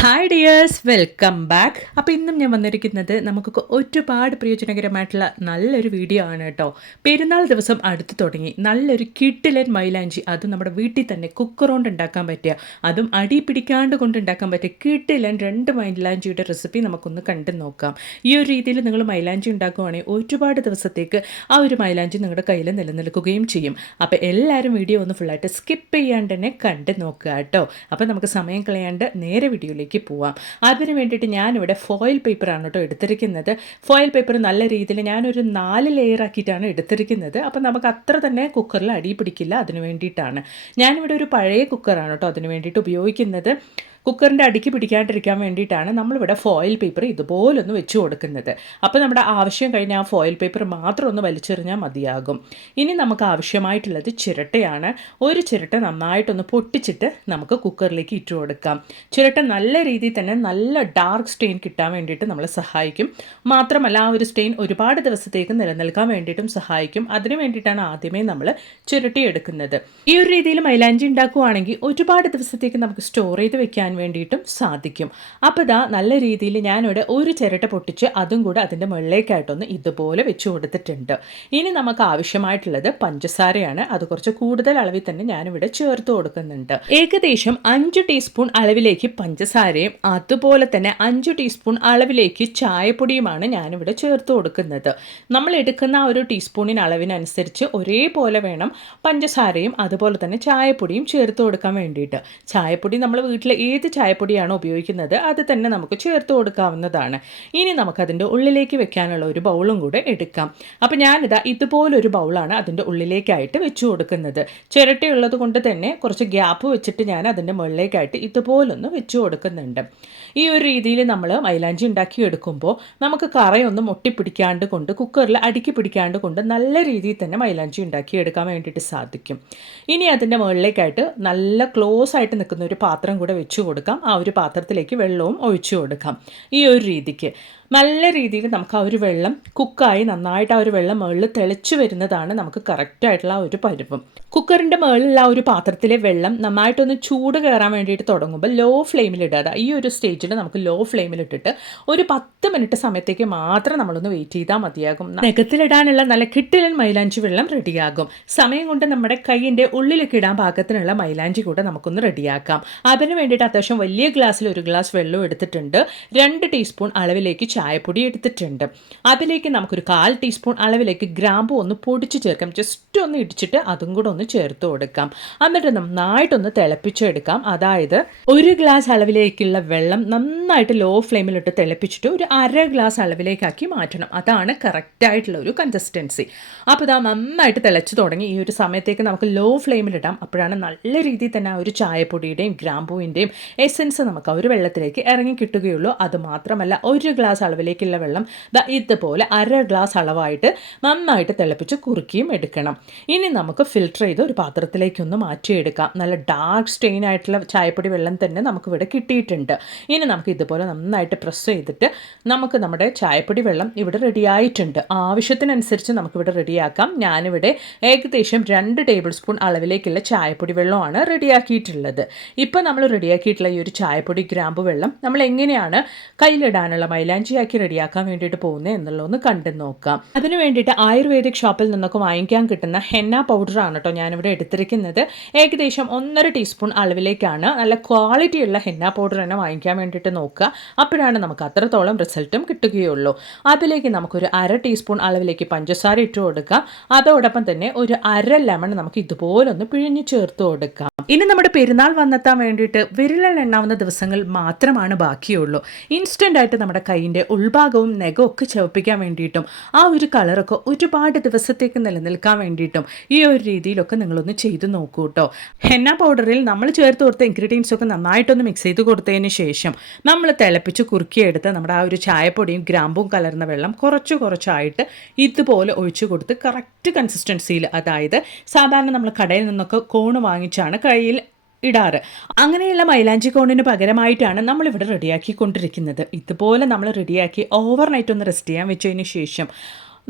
Hi dears, welcome back. അപ്പോൾ ഇന്നും ഞാൻ വന്നിരിക്കുന്നത് നമുക്കൊക്കെ ഒരുപാട് പ്രയോജനകരമായിട്ടുള്ള നല്ലൊരു വീഡിയോ ആണ് കേട്ടോ. പെരുന്നാൾ ദിവസം അടുത്ത് തുടങ്ങി നല്ലൊരു കിടിലൻ മൈലാഞ്ചി, അതും നമ്മുടെ വീട്ടിൽ തന്നെ കുക്കർ കൊണ്ട് ഉണ്ടാക്കാൻ പറ്റിയ, അതും അടി പിടിക്കാണ്ട് കൊണ്ട് ഉണ്ടാക്കാൻ പറ്റിയ കിടിലൻ 2 മൈലാഞ്ചിയുടെ റെസിപ്പി നമുക്കൊന്ന് കണ്ടു നോക്കാം. ഈ ഒരു രീതിയിൽ നിങ്ങൾ മൈലാഞ്ചി ഉണ്ടാക്കുകയാണെങ്കിൽ ഒരുപാട് ദിവസത്തേക്ക് ആ ഒരു മൈലാഞ്ചി നിങ്ങളുടെ കയ്യിൽ നിലനിൽക്കുകയും ചെയ്യും. അപ്പോൾ എല്ലാവരും വീഡിയോ ഒന്ന് ഫുള്ളായിട്ട് സ്കിപ്പ് ചെയ്യാണ്ട് തന്നെ കണ്ടു നോക്കുക കേട്ടോ. അപ്പോൾ നമുക്ക് സമയം കളയാണ്ട് നേരെ വീഡിയോയിലേക്ക് പോവാം. അതിന് വേണ്ടിയിട്ട് ഞാനിവിടെ ഫോയിൽ പേപ്പറാണ് കേട്ടോ എടുത്തിരിക്കുന്നത്. ഫോയിൽ പേപ്പർ നല്ല രീതിയിൽ ഞാനൊരു 4 ലെയർ ആക്കിയിട്ടാണ് എടുത്തിരിക്കുന്നത്. അപ്പം നമുക്ക് അത്ര തന്നെ കുക്കറിൽ അടി പിടിക്കില്ല. അതിന് വേണ്ടിയിട്ടാണ് ഞാനിവിടെ ഒരു പഴയ കുക്കറാണ് കേട്ടോ അതിന് വേണ്ടിയിട്ട് ഉപയോഗിക്കുന്നത്. കുക്കറിൻ്റെ അടിക്ക് പിടിക്കാണ്ടിരിക്കാൻ വേണ്ടിയിട്ടാണ് നമ്മളിവിടെ ഫോയിൽ പേപ്പർ ഇതുപോലൊന്ന് വെച്ച് കൊടുക്കുന്നത്. അപ്പോൾ നമ്മുടെ ആവശ്യം കഴിഞ്ഞാൽ ആ ഫോയിൽ പേപ്പർ മാത്രം ഒന്ന് വലിച്ചെറിഞ്ഞാൽ മതിയാകും. ഇനി നമുക്ക് ആവശ്യമായിട്ടുള്ളത് ചിരട്ടയാണ്. ഒരു ചിരട്ട നന്നായിട്ടൊന്ന് പൊട്ടിച്ചിട്ട് നമുക്ക് കുക്കറിലേക്ക് ഇട്ട് കൊടുക്കാം. ചിരട്ട നല്ല രീതിയിൽ തന്നെ നല്ല ഡാർക്ക് സ്റ്റെയിൻ കിട്ടാൻ വേണ്ടിയിട്ട് നമ്മളെ സഹായിക്കും. മാത്രമല്ല ആ ഒരു സ്റ്റെയിൻ ഒരുപാട് ദിവസത്തേക്ക് നിലനിൽക്കാൻ വേണ്ടിയിട്ടും സഹായിക്കും. അതിന് വേണ്ടിയിട്ടാണ് ആദ്യമേ നമ്മൾ ചിരട്ടി എടുക്കുന്നത്. ഈ ഒരു രീതിയിൽ മൈലാഞ്ചി ഉണ്ടാക്കുകയാണെങ്കിൽ ഒരുപാട് ദിവസത്തേക്ക് നമുക്ക് സ്റ്റോർ ചെയ്ത് വെക്കാൻ വേണ്ടിയിട്ടും സാധിക്കും. അപ്പോൾ ഇതാ നല്ല രീതിയിൽ ഞാനിവിടെ ഒരു ചിരട്ട പൊട്ടിച്ച് അതും കൂടെ അതിൻ്റെ മുകളിലേക്കായിട്ടൊന്ന് ഇതുപോലെ വെച്ച് കൊടുത്തിട്ടുണ്ട്. ഇനി നമുക്ക് ആവശ്യമായിട്ടുള്ളത് പഞ്ചസാരയാണ്. അത് കുറച്ച് കൂടുതൽ അളവിൽ തന്നെ ഞാനിവിടെ ചേർത്ത് കൊടുക്കുന്നുണ്ട്. ഏകദേശം 5 ടീസ്പൂൺ അളവിലേക്ക് പഞ്ചസാരയും അതുപോലെ തന്നെ 5 ടീസ്പൂൺ അളവിലേക്ക് ചായപ്പൊടിയുമാണ് ഞാനിവിടെ ചേർത്ത് കൊടുക്കുന്നത്. നമ്മൾ എടുക്കുന്ന ആ ഒരു ടീസ്പൂണിന് അളവിനനുസരിച്ച് ഒരേപോലെ വേണം പഞ്ചസാരയും അതുപോലെ തന്നെ ചായപ്പൊടിയും ചേർത്ത് കൊടുക്കാൻ വേണ്ടിയിട്ട്. ചായപ്പൊടി നമ്മൾ വീട്ടിൽ ഏത് ചായപ്പൊടിയാണോ ഉപയോഗിക്കുന്നത് അത് തന്നെ നമുക്ക് ചേർത്ത് കൊടുക്കാവുന്നതാണ്. ഇനി നമുക്കതിൻ്റെ ഉള്ളിലേക്ക് വെക്കാനുള്ള ഒരു ബൗളും കൂടെ എടുക്കാം. അപ്പോൾ ഞാനിതാ ഇതുപോലൊരു ബൗളാണ് അതിൻ്റെ ഉള്ളിലേക്കായിട്ട് വെച്ച് കൊടുക്കുന്നത്. ചിരട്ടയുള്ളത് കൊണ്ട് തന്നെ കുറച്ച് ഗ്യാപ്പ് വെച്ചിട്ട് ഞാൻ അതിൻ്റെ മുകളിലേക്കായിട്ട് ഇതുപോലൊന്ന് വെച്ച് കൊടുക്കുന്നുണ്ട്. ഈ ഒരു രീതിയിൽ നമ്മൾ മൈലാഞ്ചി ഉണ്ടാക്കി എടുക്കുമ്പോൾ നമുക്ക് കറയൊന്നും ഒട്ടിപ്പിടിക്കാണ്ട് കൊണ്ട് കുക്കറിൽ അടുക്കി പിടിക്കാണ്ട് കൊണ്ട് നല്ല രീതിയിൽ തന്നെ മൈലാഞ്ചി ഉണ്ടാക്കി എടുക്കാൻ വേണ്ടിയിട്ട് സാധിക്കും. ഇനി അതിൻ്റെ മുകളിലേക്കായിട്ട് നല്ല ക്ലോസ് ആയിട്ട് നിൽക്കുന്ന ഒരു പാത്രം കൂടെ വെച്ച് കൊടുക്കാം. ആ ഒരു പാത്രത്തിലേക്ക് വെള്ളവും ഒഴിച്ചു കൊടുക്കാം. ഈ ഒരു രീതിക്ക് നല്ല രീതിയിൽ നമുക്ക് ആ ഒരു വെള്ളം കുക്കായി നന്നായിട്ട് ആ ഒരു വെള്ളം മുകളിൽ തിളച്ച് വരുന്നതാണ് നമുക്ക് കറക്റ്റായിട്ടുള്ള ആ ഒരു പരുവം. കുക്കറിൻ്റെ മുകളിലുള്ള ആ ഒരു പാത്രത്തിലെ വെള്ളം നന്നായിട്ടൊന്ന് ചൂട് കയറാൻ വേണ്ടിയിട്ട് തുടങ്ങുമ്പോൾ ലോ ഫ്ലെയിമിലിടാതെ ഈ ഒരു സ്റ്റേജിൽ നമുക്ക് ലോ ഫ്ലെയിമിലിട്ടിട്ട് ഒരു 10 മിനിറ്റ് സമയത്തേക്ക് മാത്രം നമ്മളൊന്ന് വെയിറ്റ് ചെയ്താൽ മതിയാകും. നഖത്തിലിടാനുള്ള നല്ല കിട്ടിലൻ മൈലാഞ്ചി വെള്ളം റെഡിയാകും. സമയം കൊണ്ട് നമ്മുടെ കൈയിൻ്റെ ഉള്ളിലേക്ക് ഇടാൻ പാകത്തിനുള്ള മൈലാഞ്ചി കൂടെ നമുക്കൊന്ന് റെഡിയാക്കാം. അതിന് വേണ്ടിയിട്ട് അത്യാവശ്യം വലിയ ഗ്ലാസ്സിൽ 1 ഗ്ലാസ് വെള്ളം എടുത്തിട്ടുണ്ട്. 2 ടീസ്പൂൺ അളവിലേക്ക് ചായപ്പൊടി എടുത്തിട്ടുണ്ട്. അതിലേക്ക് നമുക്കൊരു 1/4 ടീസ്പൂൺ അളവിലേക്ക് ഗ്രാമ്പു ഒന്ന് പൊടിച്ച് ചേർക്കാം. ജസ്റ്റ് ഒന്ന് ഇടിച്ചിട്ട് അതും കൂടെ ഒന്ന് ചേർത്ത് കൊടുക്കാം. എന്നിട്ട് നന്നായിട്ടൊന്ന് തിളപ്പിച്ചെടുക്കാം. അതായത് 1 ഗ്ലാസ് അളവിലേക്കുള്ള വെള്ളം നന്നായിട്ട് ലോ ഫ്ലെയിമിലിട്ട് തിളപ്പിച്ചിട്ട് ഒരു 1/2 ഗ്ലാസ് അളവിലേക്കാക്കി മാറ്റണം. അതാണ് കറക്റ്റായിട്ടുള്ള ഒരു കൺസിസ്റ്റൻസി. അപ്പോൾ ഇതാ നന്നായിട്ട് തിളച്ച് തുടങ്ങി. ഈ ഒരു സമയത്തേക്ക് നമുക്ക് ലോ ഫ്ലെയിമിലിടാം. അപ്പോഴാണ് നല്ല രീതിയിൽ തന്നെ ആ ഒരു ചായപ്പൊടിയുടെയും ഗ്രാമ്പൂവിൻ്റെയും എസെൻസ് നമുക്ക് ആ ഒരു വെള്ളത്തിലേക്ക് ഇറങ്ങി കിട്ടുകയുള്ളൂ. അതുമാത്രമല്ല 1 ഗ്ലാസ് അളവിലേക്കുള്ള വെള്ളം ഇതുപോലെ 1/2 ഗ്ലാസ് അളവായിട്ട് നന്നായിട്ട് തിളപ്പിച്ച് കുറുക്കിയും എടുക്കണം. ഇനി നമുക്ക് ഫിൽറ്റർ ചെയ്ത് ഒരു പാത്രത്തിലേക്കൊന്ന് മാറ്റിയെടുക്കാം. നല്ല ഡാർക്ക് സ്റ്റെയിൻ ആയിട്ടുള്ള ചായപ്പൊടി വെള്ളം തന്നെ നമുക്കിവിടെ കിട്ടിയിട്ടുണ്ട്. ഇനി നമുക്ക് ഇതുപോലെ നന്നായിട്ട് പ്രസ് ചെയ്തിട്ട് നമുക്ക് നമ്മുടെ ചായപ്പൊടി വെള്ളം ഇവിടെ റെഡിയായിട്ടുണ്ട്. ആവശ്യത്തിനനുസരിച്ച് നമുക്കിവിടെ റെഡിയാക്കാം. ഞാനിവിടെ ഏകദേശം 2 ടേബിൾ സ്പൂൺ അളവിലേക്കുള്ള ചായപ്പൊടി വെള്ളമാണ് റെഡിയാക്കിയിട്ടുള്ളത്. ഇപ്പോൾ നമ്മൾ റെഡിയാക്കിയിട്ടുള്ള ഈ ഒരു ചായപ്പൊടി ഗ്രാമ്പു വെള്ളം നമ്മൾ എങ്ങനെയാണ് കയ്യിലിടാനുള്ള മൈലാഞ്ചിയാക്കി റെഡിയാക്കാൻ വേണ്ടിയിട്ട് പോകുന്നത് എന്നുള്ളതൊന്ന് കണ്ടു നോക്കാം. അതിന് വേണ്ടിയിട്ട് ആയുർവേദിക് ഷോപ്പിൽ നിന്നൊക്കെ വാങ്ങിക്കാൻ കിട്ടുന്ന ഹെന്ന പൗഡറാണ് കേട്ടോ ഞാനിവിടെ എടുത്തിരിക്കുന്നത്. ഏകദേശം 1.5 ടീസ്പൂൺ അളവിലേക്കാണ്. നല്ല ക്വാളിറ്റിയുള്ള ഹെന്ന പൗഡർ തന്നെ വാങ്ങിക്കാൻ വേണ്ടിയിട്ട് നോക്കുക. അപ്പോഴാണ് നമുക്ക് അത്രത്തോളം റിസൾട്ടും കിട്ടുകയുള്ളൂ. അതിലേക്ക് നമുക്കൊരു 1/2 ടീസ്പൂൺ അളവിലേക്ക് പഞ്ചസാര ഇട്ട് കൊടുക്കാം. അതോടൊപ്പം തന്നെ ഒരു 1/2 ലെമൺ നമുക്ക് ഇതുപോലൊന്ന് പിഴിഞ്ഞ് ചേർത്ത് കൊടുക്കാം. ഇനി നമ്മുടെ പെരുന്നാൾ വന്നെത്താൻ വേണ്ടിയിട്ട് വിരലിലെണ്ണാവുന്ന ദിവസങ്ങൾ മാത്രമാണ് ബാക്കിയുള്ളൂ. ഇൻസ്റ്റൻ്റ് ആയിട്ട് നമ്മുടെ കൈയിൻ്റെ ഉൾഭാഗവും നഖവും ഒക്കെ ചവപ്പിക്കാൻ വേണ്ടിയിട്ടും ആ ഒരു കളറൊക്കെ ഒരുപാട് ദിവസത്തേക്ക് നിലനിൽക്കാൻ വേണ്ടിയിട്ടും ഈ ഒരു രീതിയിലൊക്കെ നിങ്ങളൊന്ന് ചെയ്ത് നോക്കൂ കേട്ടോ. ഹെന്ന പൗഡറിൽ നമ്മൾ ചേർത്ത് കൊടുത്ത ഇൻഗ്രീഡിയൻസ് ഒക്കെ നന്നായിട്ടൊന്ന് മിക്സ് ചെയ്ത് കൊടുത്തതിന് ശേഷം നമ്മൾ തിളപ്പിച്ച് കുറുക്കിയെടുത്ത് നമ്മുടെ ആ ഒരു ചായപ്പൊടിയും ഗ്രാമ്പും കലർന്ന വെള്ളം കുറച്ചായിട്ട് ഇതുപോലെ ഒഴിച്ചു കൊടുത്ത് കറക്റ്റ് കൺസിസ്റ്റൻസിയിൽ, അതായത് സാധാരണ നമ്മൾ കടയിൽ നിന്നൊക്കെ കോണ് വാങ്ങിച്ചാണ് കയ്യിൽ ഇടാറ്. അങ്ങനെയുള്ള മൈലാഞ്ചി കോണിന് പകരമായിട്ടാണ് നമ്മളിവിടെ റെഡിയാക്കിക്കൊണ്ടിരിക്കുന്നത്. ഇതുപോലെ നമ്മൾ റെഡിയാക്കി ഓവർനൈറ്റ് ഒന്ന് റെസ്റ്റ് ചെയ്യാൻ വെച്ചതിന് ശേഷം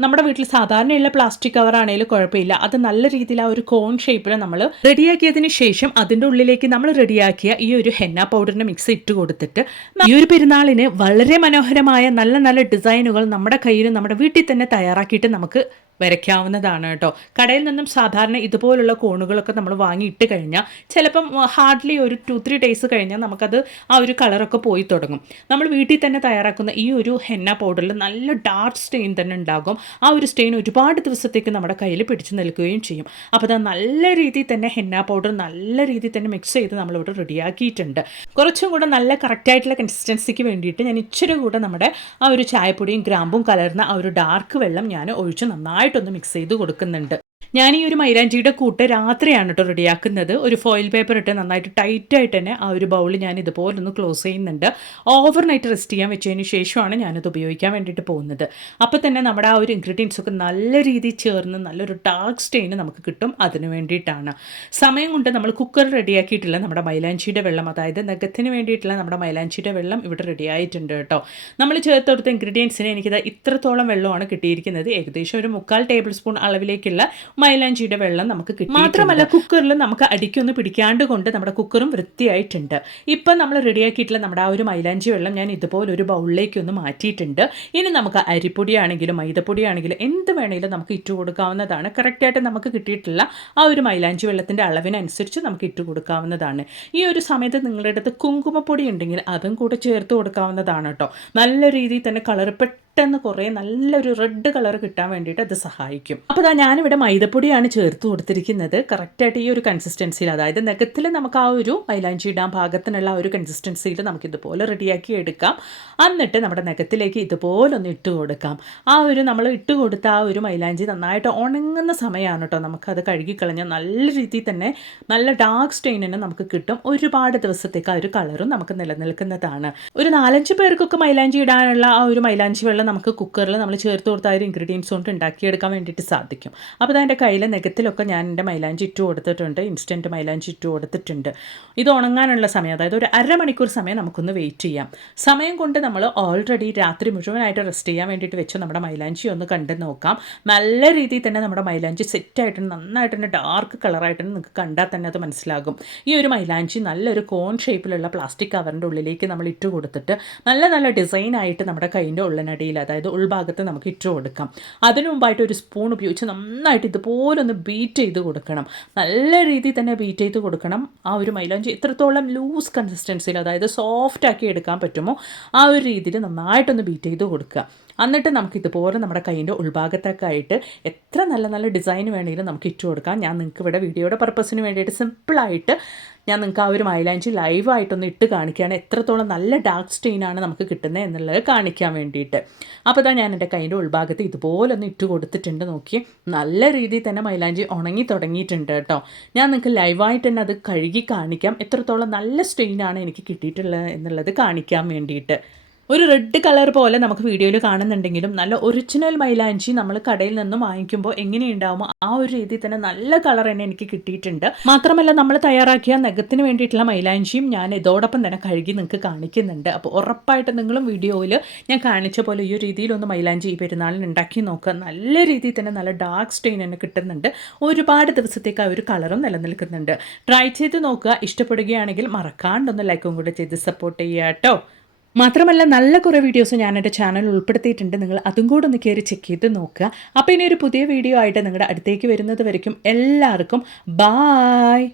നമ്മുടെ വീട്ടിൽ സാധാരണയുള്ള പ്ലാസ്റ്റിക് കവർ ആണെങ്കിലും കുഴപ്പമില്ല, അത് നല്ല രീതിയിൽ ആ ഒരു കോൺ ഷേപ്പിൽ നമ്മൾ റെഡിയാക്കിയതിന് ശേഷം അതിൻ്റെ ഉള്ളിലേക്ക് നമ്മൾ റെഡിയാക്കിയ ഈ ഒരു ഹെന്ന പൗഡറിൻ്റെ മിക്സ് ഇട്ട് കൊടുത്തിട്ട് ഈ ഒരു പെരുന്നാളിന് വളരെ മനോഹരമായ നല്ല നല്ല ഡിസൈനുകൾ നമ്മുടെ കയ്യിൽ നമ്മുടെ വീട്ടിൽ തന്നെ തയ്യാറാക്കിയിട്ട് നമുക്ക് വരയ്ക്കാവുന്നതാണ് കേട്ടോ. കടയിൽ നിന്നും സാധാരണ ഇതുപോലുള്ള കോണുകളൊക്കെ നമ്മൾ വാങ്ങിയിട്ട് കഴിഞ്ഞാൽ ചിലപ്പം ഹാർഡ്ലി ഒരു 2-3 ഡേയ്സ് കഴിഞ്ഞാൽ നമുക്കത് ആ ഒരു കളറൊക്കെ പോയി തുടങ്ങും. നമ്മൾ വീട്ടിൽ തന്നെ തയ്യാറാക്കുന്ന ഈ ഒരു ഹെന്ന പൗഡറിൽ നല്ല ഡാർക്ക് സ്റ്റെയിൻ തന്നെ ഉണ്ടാകും. ആ ഒരു സ്റ്റെയിൻ ഒരുപാട് ദിവസത്തേക്ക് നമ്മുടെ കയ്യിൽ പിടിച്ചു നിൽക്കുകയും ചെയ്യും. അപ്പോൾ അത് നല്ല രീതിയിൽ തന്നെ ഹെന്ന പൗഡർ നല്ല രീതിയിൽ തന്നെ മിക്സ് ചെയ്ത് നമ്മളിവിടെ റെഡിയാക്കിയിട്ടുണ്ട്. കുറച്ചും കൂടെ നല്ല കറക്റ്റായിട്ടുള്ള കൺസിസ്റ്റൻസിക്ക് വേണ്ടിയിട്ട് ഞാൻ ഇച്ചിരി കൂടെ നമ്മുടെ ആ ഒരു ചായപ്പൊടിയും ഗ്രാമ്പും കലർന്ന ആ ഒരു ഡാർക്ക് വെള്ളം ഞാൻ ഒഴിച്ച് നന്നായിട്ടൊന്ന് മിക്സ് ചെയ്ത് കൊടുക്കുന്നുണ്ട്. ഞാൻ ഈ ഒരു മൈലാഞ്ചിയുടെ കൂട്ട് രാത്രിയാണ് കേട്ടോ റെഡിയാക്കുന്നത്. ഒരു ഫോയിൽ പേപ്പർ ഇട്ട് നന്നായിട്ട് ടൈറ്റായിട്ട് തന്നെ ആ ഒരു ബൗൾ ഞാൻ ഇതുപോലെ ഒന്ന് ക്ലോസ് ചെയ്യുന്നുണ്ട്. ഓവർനൈറ്റ് റെസ്റ്റ് ചെയ്യാൻ വെച്ചതിന് ശേഷമാണ് ഞാനത് ഉപയോഗിക്കാൻ വേണ്ടിയിട്ട് പോകുന്നത്. അപ്പോൾ തന്നെ നമ്മുടെ ആ ഒരു ഇൻഗ്രീഡിയൻസ് ഒക്കെ നല്ല രീതിയിൽ ചേർന്ന് നല്ലൊരു ഡാർക്ക് സ്റ്റെയിന് നമുക്ക് കിട്ടും. അതിന് വേണ്ടിയിട്ടാണ് സമയം കൊണ്ട് നമ്മൾ കുക്കർ റെഡിയാക്കിയിട്ടുള്ള നമ്മുടെ മൈലാഞ്ചിയുടെ വെള്ളം, അതായത് നഖത്തിന് വേണ്ടിയിട്ടുള്ള നമ്മുടെ മൈലാഞ്ചിയുടെ വെള്ളം ഇവിടെ റെഡി ആയിട്ടുണ്ട് കേട്ടോ. നമ്മൾ ചേർത്ത് കൊടുത്ത ഇൻഗ്രീഡിയൻസിന് എനിക്കിത് ഇത്രത്തോളം വെള്ളമാണ് കിട്ടിയിരിക്കുന്നത്. ഏകദേശം ഒരു 3/4 ടേബിൾ സ്പൂൺ അളവിലേക്കുള്ള മൈലാഞ്ചിയുടെ വെള്ളം നമുക്ക് കിട്ടി. മാത്രമല്ല കുക്കറിൽ നമുക്ക് അടിക്കൊന്ന് പിടിക്കാണ്ട് കൊണ്ട് നമ്മുടെ കുക്കറും വൃത്തിയായിട്ടുണ്ട്. ഇപ്പം നമ്മൾ റെഡിയാക്കിയിട്ടുള്ള നമ്മുടെ ആ ഒരു മൈലാഞ്ചി വെള്ളം ഞാൻ ഇതുപോലെ ഒരു ബൗളിലേക്ക് ഒന്ന് മാറ്റിയിട്ടുണ്ട്. ഇനി നമുക്ക് അരിപ്പൊടിയാണെങ്കിലും മൈദപ്പൊടിയാണെങ്കിലും എന്ത് വേണമെങ്കിലും നമുക്ക് ഇട്ട് കൊടുക്കാവുന്നതാണ്. കറക്റ്റായിട്ട് നമുക്ക് കിട്ടിയിട്ടുള്ള ആ ഒരു മൈലാഞ്ചി വെള്ളത്തിൻ്റെ അളവിനനുസരിച്ച് നമുക്ക് ഇട്ട് കൊടുക്കാവുന്നതാണ്. ഈ ഒരു സമയത്ത് നിങ്ങളുടെ അടുത്ത് കുങ്കുമപ്പൊടി ഉണ്ടെങ്കിൽ അതും കൂടെ ചേർത്ത് കൊടുക്കാവുന്നതാണ് കേട്ടോ. നല്ല രീതിയിൽ തന്നെ കളർ പെട്ടെന്ന് കുറേ നല്ലൊരു റെഡ് കളർ കിട്ടാൻ വേണ്ടിയിട്ട് അത് സഹായിക്കും. അപ്പോൾ ഞാനിവിടെ മൈദപ്പൊടിയാണ് ചേർത്ത് കൊടുത്തിരിക്കുന്നത്. കറക്റ്റായിട്ട് ഈ ഒരു കൺസിസ്റ്റൻസിയിൽ, അതായത് നഖത്തിൽ നമുക്ക് ആ ഒരു മൈലാഞ്ചി ഇടാൻ പാകത്തിനുള്ള ആ ഒരു കൺസിസ്റ്റൻസിയിൽ നമുക്കിതുപോലെ റെഡിയാക്കി എടുക്കാം. എന്നിട്ട് നമ്മുടെ നഖത്തിലേക്ക് ഇതുപോലെ ഒന്ന് ഇട്ട് കൊടുക്കാം. ആ ഒരു നമ്മൾ ഇട്ട് കൊടുത്ത ആ ഒരു മൈലാഞ്ചി നന്നായിട്ട് ഉണങ്ങുന്ന സമയമാണ് കേട്ടോ. നമുക്കത് കഴുകിക്കളഞ്ഞാൽ നല്ല രീതിയിൽ തന്നെ നല്ല ഡാർക്ക് സ്റ്റെയിൻ തന്നെ നമുക്ക് കിട്ടും. ഒരുപാട് ദിവസത്തേക്ക് ആ ഒരു കളറും നമുക്ക് നിലനിൽക്കുന്നതാണ്. ഒരു 4-5 പേർക്കൊക്കെ മൈലാഞ്ചി ഇടാനുള്ള ആ ഒരു മൈലാഞ്ചി വെള്ളം നമുക്ക് കുക്കറിൽ നമ്മൾ ചേർത്ത് കൊടുത്ത ആ ഒരു ഇൻഗ്രീഡിയൻസ് കൊണ്ട് ഉണ്ടാക്കിയെടുക്കാൻ വേണ്ടിയിട്ട് സാധിക്കും. അപ്പോൾ എൻ്റെ കയ്യിൽ നഖത്തിലൊക്കെ ഞാൻ എൻ്റെ മൈലാഞ്ചി ഇട്ട് കൊടുത്തിട്ടുണ്ട്. ഇൻസ്റ്റൻറ്റ് മൈലാഞ്ചി ഇട്ട് കൊടുത്തിട്ടുണ്ട്. ഇത് ഉണങ്ങാനുള്ള സമയം, അതായത് ഒരു അരമണിക്കൂർ സമയം നമുക്കൊന്ന് വെയിറ്റ് ചെയ്യാം. സമയം കൊണ്ട് നമ്മൾ ഓൾറെഡി രാത്രി മുഴുവനായിട്ട് റെസ്റ്റ് ചെയ്യാൻ വേണ്ടിയിട്ട് വെച്ച് നമ്മുടെ മൈലാഞ്ചി ഒന്ന് കണ്ട് നോക്കാം. നല്ല രീതിയിൽ തന്നെ നമ്മുടെ മൈലാഞ്ചി സെറ്റായിട്ട് നന്നായിട്ട് തന്നെ ഡാർക്ക് കളറായിട്ട് നിങ്ങൾക്ക് കണ്ടാൽ തന്നെ അത് മനസ്സിലാകും. ഈ ഒരു മൈലാഞ്ചി നല്ലൊരു കോൺ ഷേപ്പിലുള്ള പ്ലാസ്റ്റിക് കവറിൻ്റെ ഉള്ളിലേക്ക് നമ്മൾ ഇട്ട് കൊടുത്തിട്ട് നല്ല നല്ല ഡിസൈനായിട്ട് നമ്മുടെ കൈൻ്റെ ഉള്ളനടിയിൽ, അതായത് ഉൾഭാഗത്ത് നമുക്ക് ഇട്ട് കൊടുക്കാം. അതിനു മുമ്പായിട്ട് ഒരു സ്പൂൺ ഉപയോഗിച്ച് നന്നായിട്ട് ഇതുപോലെ ഒന്ന് ബീറ്റ് ചെയ്ത് കൊടുക്കണം. നല്ല രീതിയിൽ തന്നെ ബീറ്റ് ചെയ്ത് കൊടുക്കണം. ആ ഒരു മൈലാഞ്ചി എത്രത്തോളം ലൂസ് കൺസിസ്റ്റൻസിയിൽ, അതായത് സോഫ്റ്റ് ആക്കി എടുക്കാൻ പറ്റുമോ ആ ഒരു രീതിയിൽ നന്നായിട്ടൊന്ന് ബീറ്റ് ചെയ്ത് കൊടുക്കുക. എന്നിട്ട് നമുക്ക് ഇതുപോലെ നമ്മുടെ കൈൻ്റെ ഉൾഭാഗത്തൊക്കെ ആയിട്ട് എത്ര നല്ല നല്ല ഡിസൈൻ വേണമെങ്കിലും നമുക്ക് ഇട്ട് കൊടുക്കാം. ഞാൻ നിങ്ങൾക്ക് ഇവിടെ വീഡിയോയുടെ പർപ്പസിന് വേണ്ടിയിട്ട് സിമ്പിളായിട്ട് ഞാൻ നിങ്ങൾക്ക് ആ ഒരു മൈലാഞ്ചി ലൈവായിട്ടൊന്ന് ഇട്ട് കാണിക്കുകയാണ്. എത്രത്തോളം നല്ല ഡാർക്ക് സ്റ്റെയിനാണ് നമുക്ക് കിട്ടുന്നത് എന്നുള്ളത് കാണിക്കാൻ വേണ്ടിയിട്ട്. അപ്പോൾ ഞാൻ എൻ്റെ കൈൻ്റെ ഉൾഭാഗത്ത് ഇതുപോലെ ഒന്ന് ഇട്ട് കൊടുത്തിട്ടുണ്ട്. നോക്കി നല്ല രീതിയിൽ തന്നെ മൈലാഞ്ചി ഉണങ്ങി തുടങ്ങിയിട്ടുണ്ട് കേട്ടോ. ഞാൻ നിങ്ങൾക്ക് ലൈവായിട്ട് തന്നെ അത് കഴുകി കാണിക്കാം, എത്രത്തോളം നല്ല സ്റ്റെയിനാണ് എനിക്ക് കിട്ടിയിട്ടുള്ളത് എന്നുള്ളത് കാണിക്കാൻ വേണ്ടിയിട്ട്. ഒരു റെഡ് കളർ പോലെ നമുക്ക് വീഡിയോയിൽ കാണുന്നുണ്ടെങ്കിലും നല്ല ഒറിജിനൽ മൈലാഞ്ചി നമ്മൾ കടയിൽ നിന്നും വാങ്ങിക്കുമ്പോൾ എങ്ങനെയുണ്ടാവുമോ ആ ഒരു രീതിയിൽ തന്നെ നല്ല കളർ തന്നെ എനിക്ക് കിട്ടിയിട്ടുണ്ട്. മാത്രമല്ല നമ്മൾ തയ്യാറാക്കിയ നഖത്തിന് വേണ്ടിയിട്ടുള്ള മൈലാഞ്ചിയും ഞാൻ ഇതോടൊപ്പം തന്നെ കഴുകി നിങ്ങൾക്ക് കാണിക്കുന്നുണ്ട്. അപ്പോൾ ഉറപ്പായിട്ട് നിങ്ങളും വീഡിയോയിൽ ഞാൻ കാണിച്ച പോലെ ഈ ഒരു രീതിയിലൊന്ന് മൈലാഞ്ചി ഈ പെരുന്നാളിന് ഉണ്ടാക്കി നോക്കുക. നല്ല രീതിയിൽ തന്നെ നല്ല ഡാർക്ക് സ്റ്റെയിൻ തന്നെ കിട്ടുന്നുണ്ട്. ഒരുപാട് ദിവസത്തേക്ക് ആ ഒരു കളറും നിലനിൽക്കുന്നുണ്ട്. ട്രൈ ചെയ്ത് നോക്കുക. ഇഷ്ടപ്പെടുകയാണെങ്കിൽ മറക്കാണ്ടൊന്ന് ലൈക്കും കൂടെ ചെയ്ത് സപ്പോർട്ട് ചെയ്യുക കേട്ടോ. മാത്രമല്ല നല്ല കുറേ വീഡിയോസ് ഞാൻ എൻ്റെ ചാനലിൽ ഉൾപ്പെടുത്തിയിട്ടുണ്ട്. നിങ്ങൾ അതും കൂടെ ഒന്ന് കയറി ചെക്ക് ചെയ്ത് നോക്കുക. അപ്പോൾ ഇനി ഒരു പുതിയ വീഡിയോ ആയിട്ട് നിങ്ങളുടെ അടുത്തേക്ക് വരുന്നത് വരയ്ക്കും എല്ലാവർക്കും ബായ്.